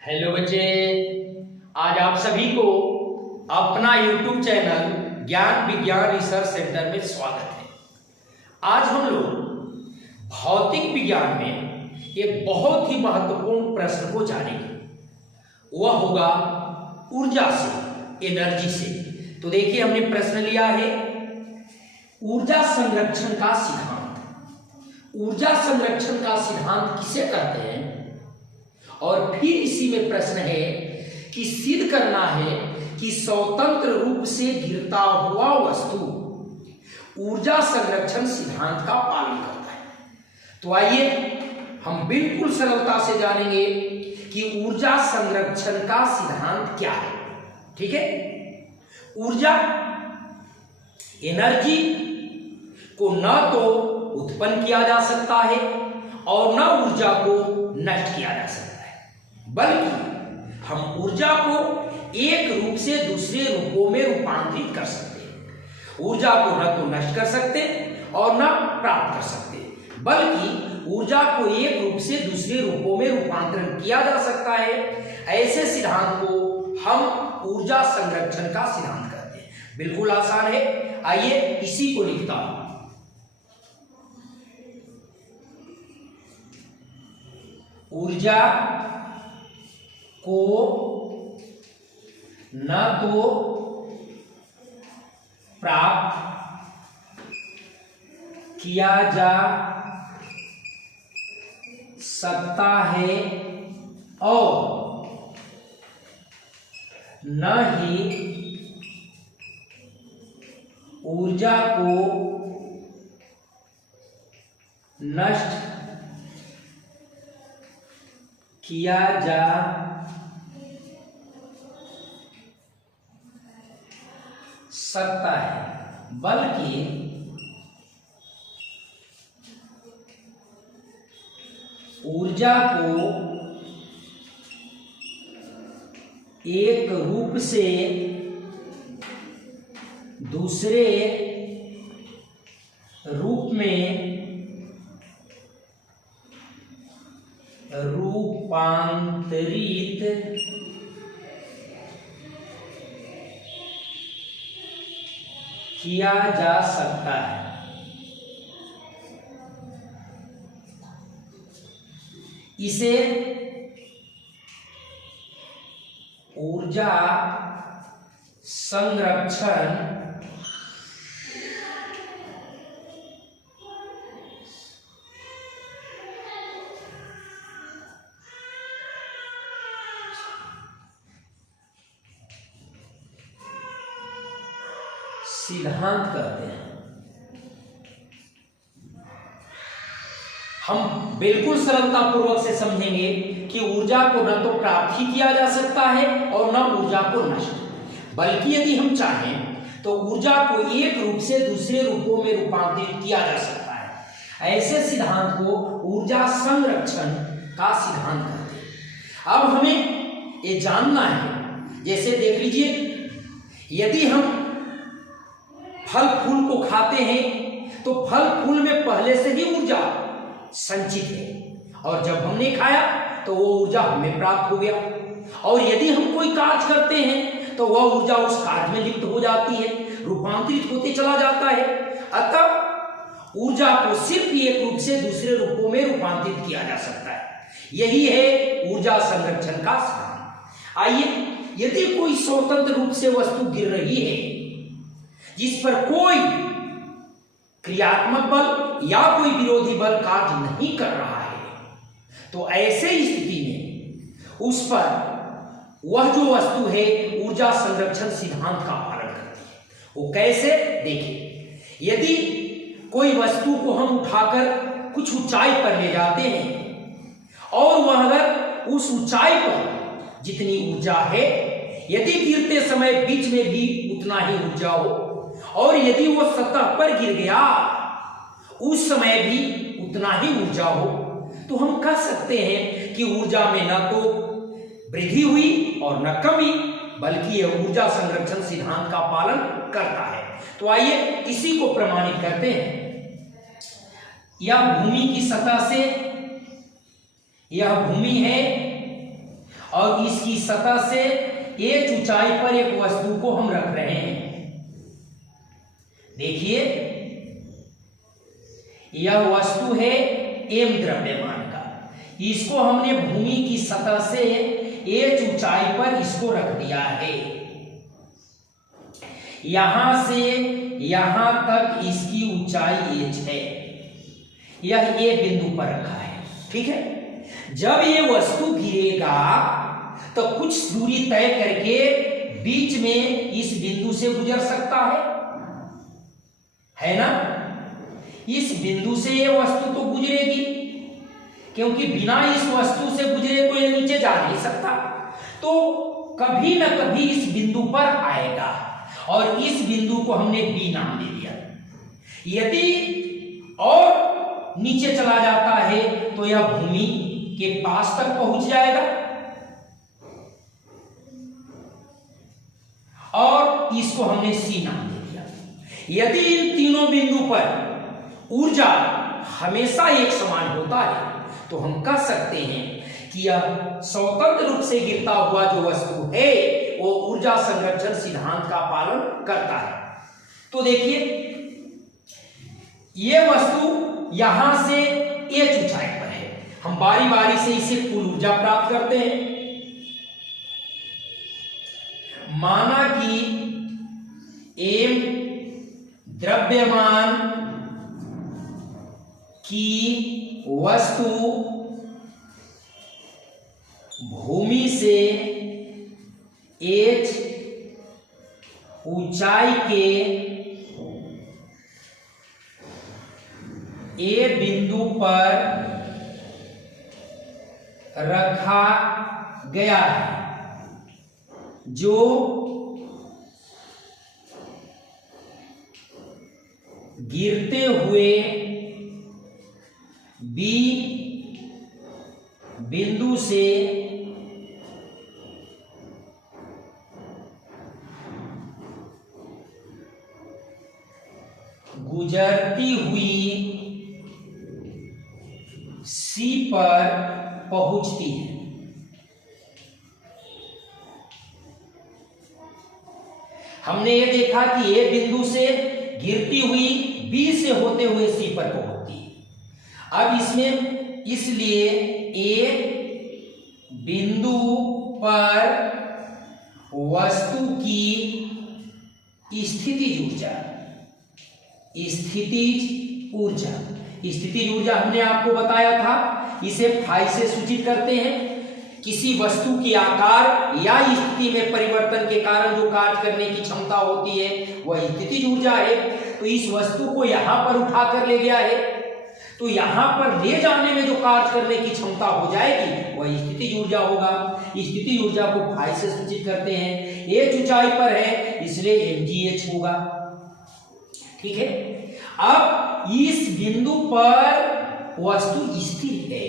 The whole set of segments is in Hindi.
हेलो बच्चे, आज आप सभी को अपना YouTube चैनल ज्ञान विज्ञान रिसर्च सेंटर में स्वागत है। आज हम लोग भौतिक विज्ञान में एक बहुत ही महत्वपूर्ण प्रश्न को जानेंगे। वह होगा ऊर्जा से, एनर्जी से। तो देखिए, हमने प्रश्न लिया है ऊर्जा संरक्षण का सिद्धांत। ऊर्जा संरक्षण का सिद्धांत किसे कहते हैं? और फिर इसी में प्रश्न है कि सिद्ध करना है कि स्वतंत्र रूप से गिरता हुआ वस्तु ऊर्जा संरक्षण सिद्धांत का पालन करता है। तो आइए हम बिल्कुल सरलता से जानेंगे कि ऊर्जा संरक्षण का सिद्धांत क्या है। ठीक है, ऊर्जा एनर्जी को न तो उत्पन्न किया जा सकता है और न ऊर्जा को नष्ट किया जा सकता है, बल्कि हम ऊर्जा को एक रूप से दूसरे रूपों में रूपांतरित कर सकते हैं। ऊर्जा को न तो नष्ट कर सकते और न प्राप्त कर सकते, बल्कि ऊर्जा को एक रूप से दूसरे रूपों में रूपांतरण किया जा सकता है। ऐसे सिद्धांत को हम ऊर्जा संरक्षण का सिद्धांत कहते हैं। बिल्कुल आसान है, आइए इसी को लिखता हूं। ऊर्जा को न तो प्राप्त किया जा सकता है और न ही ऊर्जा को नष्ट किया जा सकता है, बल्कि ऊर्जा को एक रूप से दूसरे रूप में रूपांतरित किया जा सकता है। इसे ऊर्जा संरक्षण सिद्धांत कहते हैं। हम बिल्कुल सरलता पूर्वक से समझेंगे कि ऊर्जा को न तो प्राप्त ही किया जा सकता है और न ऊर्जा को नष्ट, बल्कि यदि हम चाहें तो ऊर्जा को एक रूप से दूसरे रूपों में रूपांतरित किया जा सकता है। ऐसे सिद्धांत को ऊर्जा संरक्षण का सिद्धांत कहते हैं। अब हमें ये जानना है, जैसे देख लीजिए, यदि हम फल फूल को खाते हैं तो फल फूल में पहले से ही ऊर्जा संचित है और जब हमने खाया तो वो ऊर्जा हमें प्राप्त हो गया। और यदि हम कोई कार्य करते हैं तो वह ऊर्जा उस कार्य में लिप्त हो जाती है, रूपांतरित होते चला जाता है। अतः ऊर्जा को सिर्फ एक रूप से दूसरे रूपों में रूपांतरित किया जा सकता है। यही है ऊर्जा संरक्षण का सिद्धांत। आइए, यदि कोई स्वतंत्र रूप से वस्तु गिर रही है जिस पर कोई क्रियात्मक बल या कोई विरोधी बल कार्य नहीं कर रहा है, तो ऐसे स्थिति में उस पर वह जो वस्तु है ऊर्जा संरक्षण सिद्धांत का पालन करती है। वो कैसे? देखिए, यदि कोई वस्तु को हम उठाकर कुछ ऊंचाई पर ले जाते हैं और वह अगर उस ऊंचाई पर जितनी ऊर्जा है, यदि गिरते समय बीच में भी उतना ही ऊर्जा हो और यदि वो सतह पर गिर गया उस समय भी उतना ही ऊर्जा हो, तो हम कह सकते हैं कि ऊर्जा में न तो वृद्धि हुई और न कमी, बल्कि यह ऊर्जा संरक्षण सिद्धांत का पालन करता है। तो आइए इसी को प्रमाणित करते हैं। यह भूमि की सतह से, यह भूमि है और इसकी सतह से h ऊंचाई पर एक वस्तु को हम रख रहे हैं। देखिए यह वस्तु है m द्रव्यमान का, इसको हमने भूमि की सतह से h ऊंचाई पर इसको रख दिया है। यहां से यहां तक इसकी ऊंचाई h है, यह a बिंदु पर रखा है। ठीक है, जब ये वस्तु गिरेगा तो कुछ दूरी तय करके बीच में इस बिंदु से गुजर सकता है ना। इस बिंदु से ये वस्तु तो गुजरेगी, क्योंकि बिना इस वस्तु से गुजरे तो ये नीचे जा नहीं सकता, तो कभी ना कभी इस बिंदु पर आएगा और इस बिंदु को हमने B नाम दे दिया। यदि और नीचे चला जाता है तो यह भूमि के पास तक पहुंच जाएगा और इसको हमने C नाम दे दिया। यदि इन तीनों बिंदु पर ऊर्जा हमेशा एक समान होता है तो हम कह सकते हैं कि यह स्वतंत्र रूप से गिरता हुआ जो वस्तु है वो ऊर्जा संरक्षण सिद्धांत का पालन करता है। तो देखिए ये वस्तु यहां से h ऊंचाई पर है, हम बारी बारी से इसे कुल ऊर्जा प्राप्त करते हैं। माना कि m द्रव्यमान की वस्तु भूमि से h ऊंचाई के A बिंदु पर रखा गया है, जो गिरते हुए B बिंदु से गुजरती हुई C पर पहुंचती है। हमने ये देखा कि A बिंदु से गिरती हुई B से होते हुए C पर पहुंचती है। अब इसमें इसलिए A बिंदु पर वस्तु की स्थितिज ऊर्जा, स्थितिज ऊर्जा हमने आपको बताया था, इसे फाई से सूचित करते हैं। किसी वस्तु के आकार या स्थिति में परिवर्तन के कारण जो कार्य करने की क्षमता होती है वह स्थितिज ऊर्जा है। तो इस वस्तु को यहां पर उठाकर ले गया है, तो यहां पर ले जाने में जो कार्य करने की क्षमता हो जाएगी वह स्थितिज ऊर्जा होगा। स्थितिज ऊर्जा को फाई से सूचित करते हैं। h ऊंचाई पर है इसलिए mgh होगा। ठीक है, अब इस बिंदु पर वस्तु स्थिर है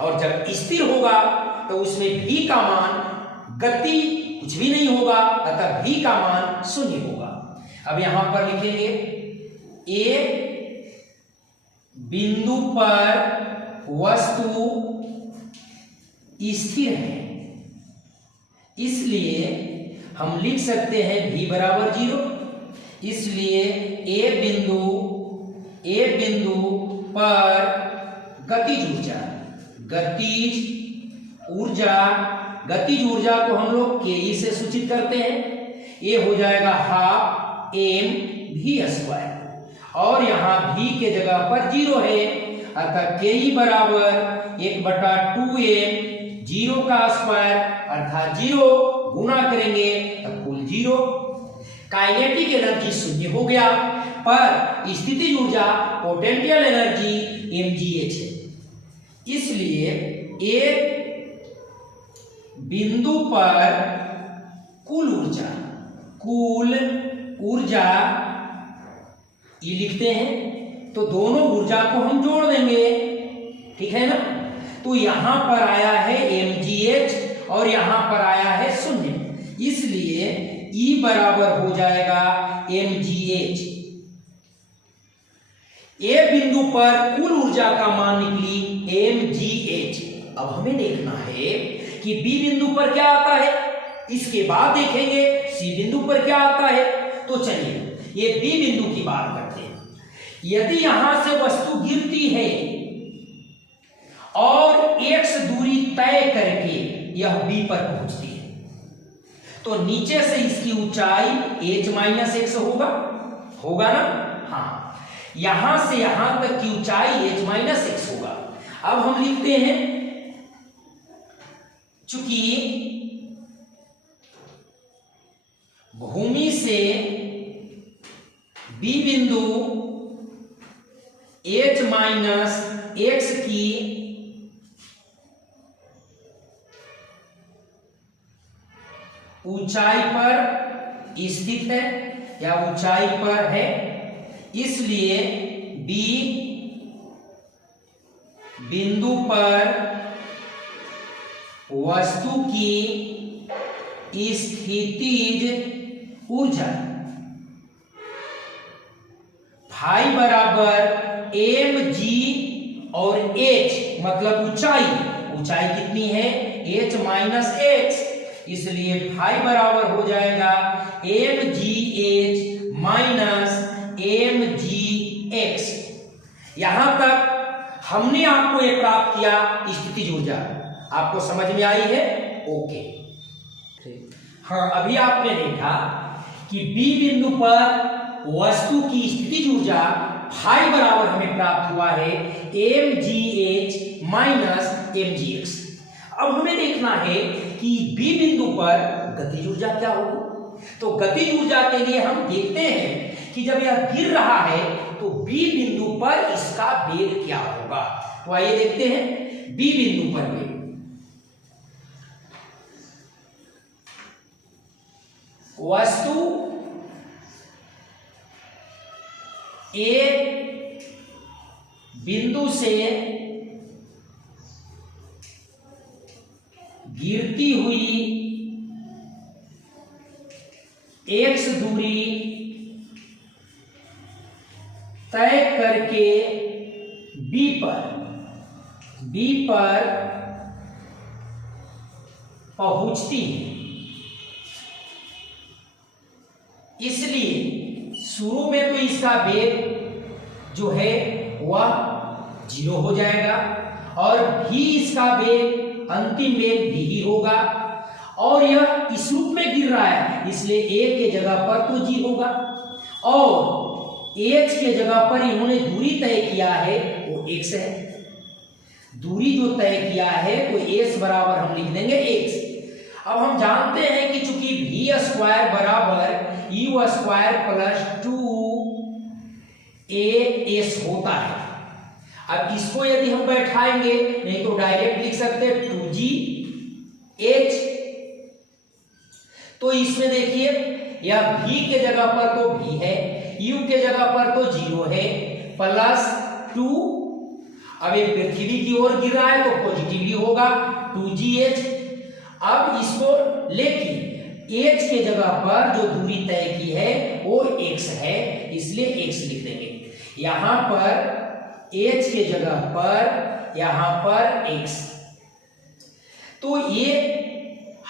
और जब स्थिर होगा तो उसमें v का मान, गति कुछ भी नहीं होगा, अतः v का मान 0 होगा। अब यहां पर लिखेंगे A बिंदु पर वस्तु स्थिर है, इसलिए हम लिख सकते हैं v बराबर 0। इसलिए A बिंदु पर गतिज ऊर्जा को हम लोग ke से सूचित करते हैं। ये हो जाएगा हाफ mv² और यहाँ v के जगह पर 0 है, अतः ke बराबर 1/2m 0 का स्क्वायर अर्थात 0 गुना करेंगे तो कुल 0। काइनेटिक एनर्जी 0 हो गया, पर स्थितिज ऊर्जा पोटेंशियल एनर्जी mgh है। इसलिए A बिंदु पर कुल ऊर्जा ये लिखते हैं, तो दोनों ऊर्जा को हम जोड़ देंगे। ठीक है ना, तो यहां पर आया है mgh और यहां पर आया है 0, इसलिए E बराबर हो जाएगा mgh। A बिंदु पर कुल ऊर्जा का मान निकली mgh। अब हमें देखना है कि बी बिंदु पर क्या आता है, इसके बाद देखेंगे सी बिंदु पर क्या आता है। तो चलिए ये बी बिंदु की बात करते हैं। यदि यहां से वस्तु गिरती है और x दूरी तय करके यह बी पर पहुंचती है, तो नीचे से इसकी ऊंचाई h माइनस x होगा ना। हाँ, यहां से यहां तक की ऊंचाई h माइनस x होगा। अब हम लिखते हैं, चूंकि भूमि से बी बिंदु h माइनस x की ऊंचाई पर स्थित है या ऊंचाई पर है, इसलिए B बिंदु पर वस्तु की स्थितिज ऊर्जा फाई बराबर mg और h मतलब ऊंचाई कितनी है, h माइनस x, इसलिए फाई बराबर हो जाएगा mgh माइनस mgx। यहां तक हमने आपको ये प्राप्त किया स्थितिज ऊर्जा। आपको समझ में आई है? ओके। हाँ, अभी आपने देखा कि बी बिंदु पर वस्तु की स्थितिज ऊर्जा फाई बराबर हमें प्राप्त हुआ है mgh माइनस mgx। अब हमें देखना है कि बी बिंदु पर गतिज ऊर्जा क्या होगी। तो गतिज ऊर्जा के लिए हम देखते हैं कि जब यह गिर रहा है तो बी बिंदु पर इसका वेग क्या होगा। तो आइए देखते हैं बी बिंदु पर वेग। वस्तु ए बिंदु से गिरती हुई x दूरी तय करके B पर पहुंचती है, इसलिए शुरू में तो इसका वेग जो है वह 0 हो जाएगा और भी इसका वेग अंतिम वेग भी ही होगा, और यह इस रूप में गिर रहा है इसलिए a के जगह पर तो g होगा, और h के जगह पर इन्होंने दूरी तय किया है वो x है। दूरी जो तय किया है तो s बराबर हम लिख देंगे x। अब हम जानते हैं कि चूंकि v स्क्वायर बराबर u स्क्वायर प्लस 2as होता है। अब इसको यदि हम बैठाएंगे, नहीं तो डायरेक्ट लिख सकते हैं 2gh। तो इसमें देखिए यह v के जगह पर तो v है, u के जगह पर तो 0 है, प्लस 2। अब ये पृथ्वी की ओर गिर रहा है तो पॉजिटिवली होगा 2gh। अब इसको लेकिन h के जगह पर जो दूरी तय की है वो x है, इसलिए x लिख देंगे। यहां पर h के जगह पर यहां पर x, तो ये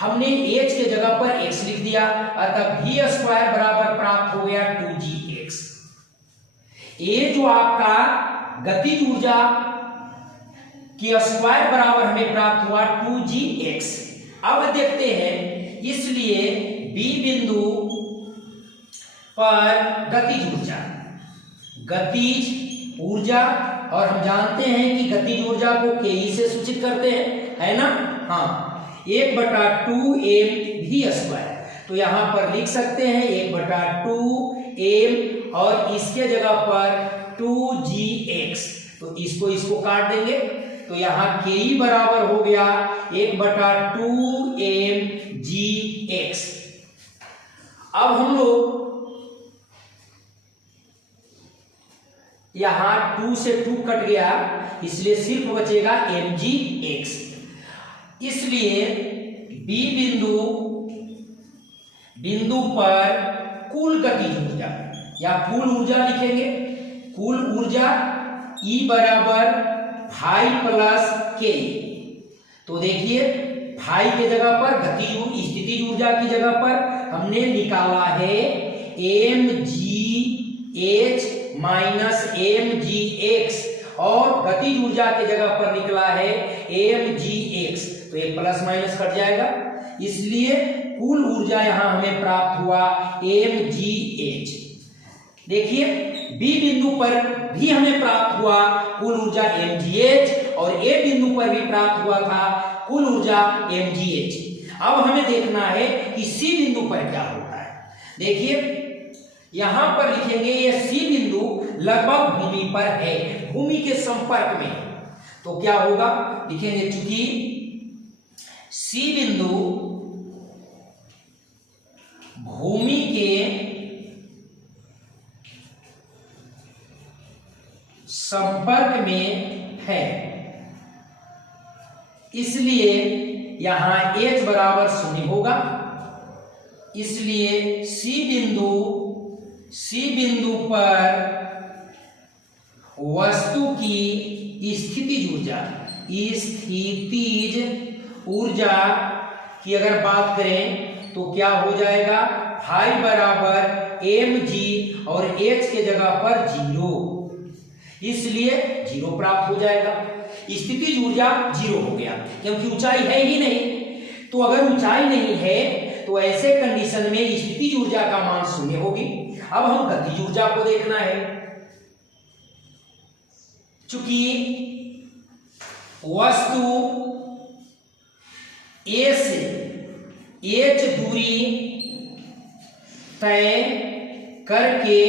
हमने h के जगह पर x लिख दिया, अतः v स्क्वायर बराबर प्राप्त हो गया 2gx। ये जो आपका गतिज ऊर्जा की स्क्वायर बराबर हमें प्राप्त हुआ 2gx। अब देखते हैं, इसलिए b बिंदु पर गतिज ऊर्जा, और हम जानते हैं कि गतिज ऊर्जा को ke से सूचित करते हैं, है ना। हाँ, 1/2m v स्क्वायर, तो यहां पर लिख सकते हैं 1/2m और इसके जगह पर 2gx। तो इसको काट देंगे तो यहां ke बराबर हो गया 1/2mgx। अब हम लोग यहां 2 से 2 कट गया, इसलिए सिर्फ बचेगा mgx। इसलिए B बिंदु पर कुल गतिज ऊर्जा या कुल ऊर्जा लिखेंगे, कुल ऊर्जा E बराबर फाई प्लस के। तो देखिए फाई के जगह पर स्थितिज ऊर्जा की जगह पर हमने निकाला है mgh माइनस mgx और गतिज ऊर्जा की जगह पर निकला है mgx, तो ये प्लस माइनस कट जाएगा, इसलिए कुल ऊर्जा यहां हमें प्राप्त हुआ mgh। देखिए बी बिंदु पर भी हमें प्राप्त हुआ कुल ऊर्जा mgh और ए बिंदु पर भी प्राप्त हुआ था कुल ऊर्जा mgh। अब हमें देखना है कि सी बिंदु पर क्या होता है। देखिए यहां पर लिखेंगे ये सी बिंदु लगभग भूमि पर है, भूमि के संपर्क में, तो क्या होगा लिखेंगे चूंकि सी बिंदु भूमि के संपर्क में है, इसलिए यहां h बराबर 0 होगा, इसलिए सी बिंदु पर वस्तु की स्थितिज ऊर्जा की अगर बात करें तो क्या हो जाएगा, फाई बराबर mg और h के जगह पर 0, इसलिए 0 प्राप्त हो जाएगा। स्थितिज ऊर्जा 0 हो गया क्योंकि ऊंचाई है ही नहीं, तो अगर ऊंचाई नहीं है तो ऐसे कंडीशन में स्थितिज ऊर्जा का मान 0 होगी। अब हम गतिज ऊर्जा को देखना है, चूंकि वस्तु ए से h दूरी तय करके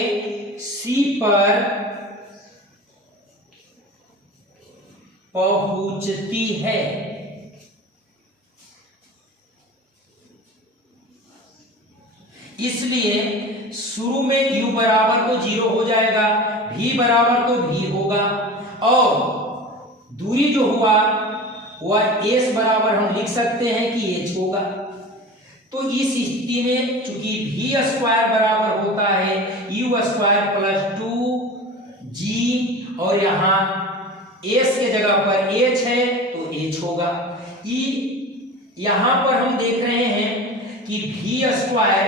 सी पर पहुंचती है, इसलिए शुरू में u बराबर तो 0 हो जाएगा, v बराबर तो v होगा और दूरी जो हुआ वह s बराबर हम लिख सकते हैं कि h होगा। तो इस स्थिति में चूंकि v स्क्वायर बराबर होता है u स्क्वायर प्लस 2g और यहां s के जगह पर h है तो h होगा। यहां पर हम देख रहे हैं कि v स्क्वायर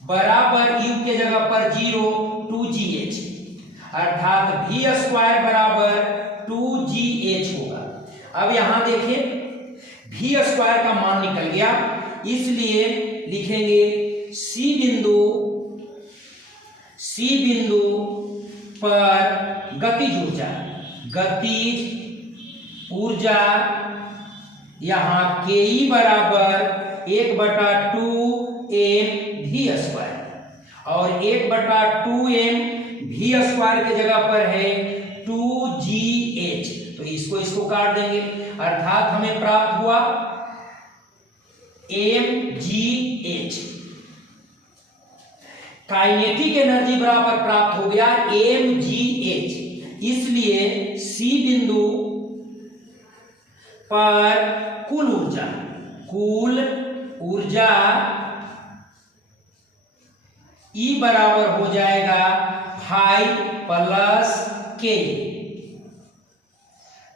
बराबर u के जगह पर 0 2gh, अर्थात v स्क्वायर बराबर 2gh होगा। अब यहां देखें v स्क्वायर का मान निकल गया, इसलिए लिखेंगे सी बिंदु पर गतिज ऊर्जा यहां ke बराबर 1/2m v स्क्वायर और 1/2m v स्क्वायर के जगह पर है 2gh, तो इसको काट देंगे, अर्थात हमें प्राप्त हुआ mgh। काइनेटिक एनर्जी बराबर प्राप्त हो गया mgh, इसलिए सी बिंदु पर कुल ऊर्जा E बराबर हो जाएगा फाई प्लस के,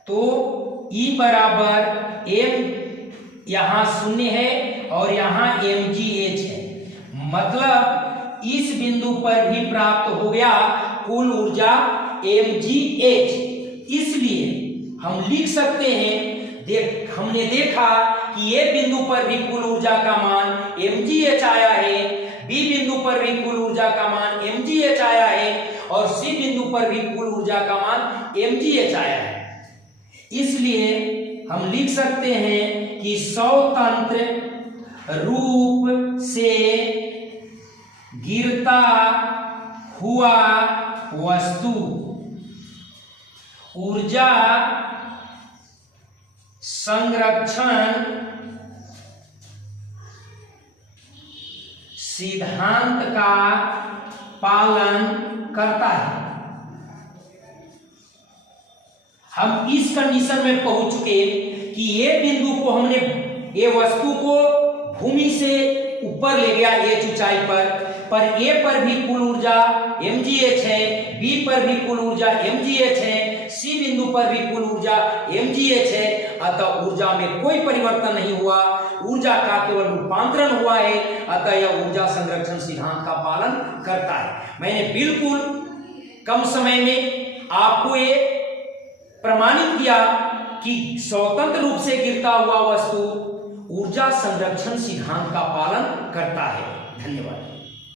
तो E बराबर m यहां 0 है और यहां mgh है, मतलब इस बिंदु पर भी प्राप्त हो गया कुल ऊर्जा mgh, इसलिए हम लिख सकते हैं हमने देखा कि ये बिंदु पर भी कुल ऊर्जा का मान mgh आया है, बी बिंदु पर भी कुल ऊर्जा का मान mgh आया है और सी बिंदु पर भी कुल ऊर्जा का मान mgh आया है, इसलिए हम लिख सकते हैं कि स्वतंत्र रूप से गिरता हुआ वस्तु ऊर्जा संरक्षण सिद्धांत का पालन करता है। हम इस कंडीशन में पहुंच चुके कि ये बिंदु को हमने ये वस्तु को भूमि से ऊपर ले गया h ऊंचाई पर ए पर भी कुल ऊर्जा mgh है, बी पर भी कुल ऊर्जा mgh है, सी बिंदु पर भी कुल ऊर्जा mgh है, अतः ऊर्जा में कोई परिवर्तन नहीं हुआ, ऊर्जा का केवल रूपांतरण हुआ है, अतः यह ऊर्जा संरक्षण सिद्धांत का पालन करता है। मैंने बिल्कुल कम समय में आपको ये प्रमाणित किया कि स्वतंत्र रूप से गिरता हुआ वस्तु ऊर्जा संरक्षण सिद्धांत का पालन करता है। धन्यवाद।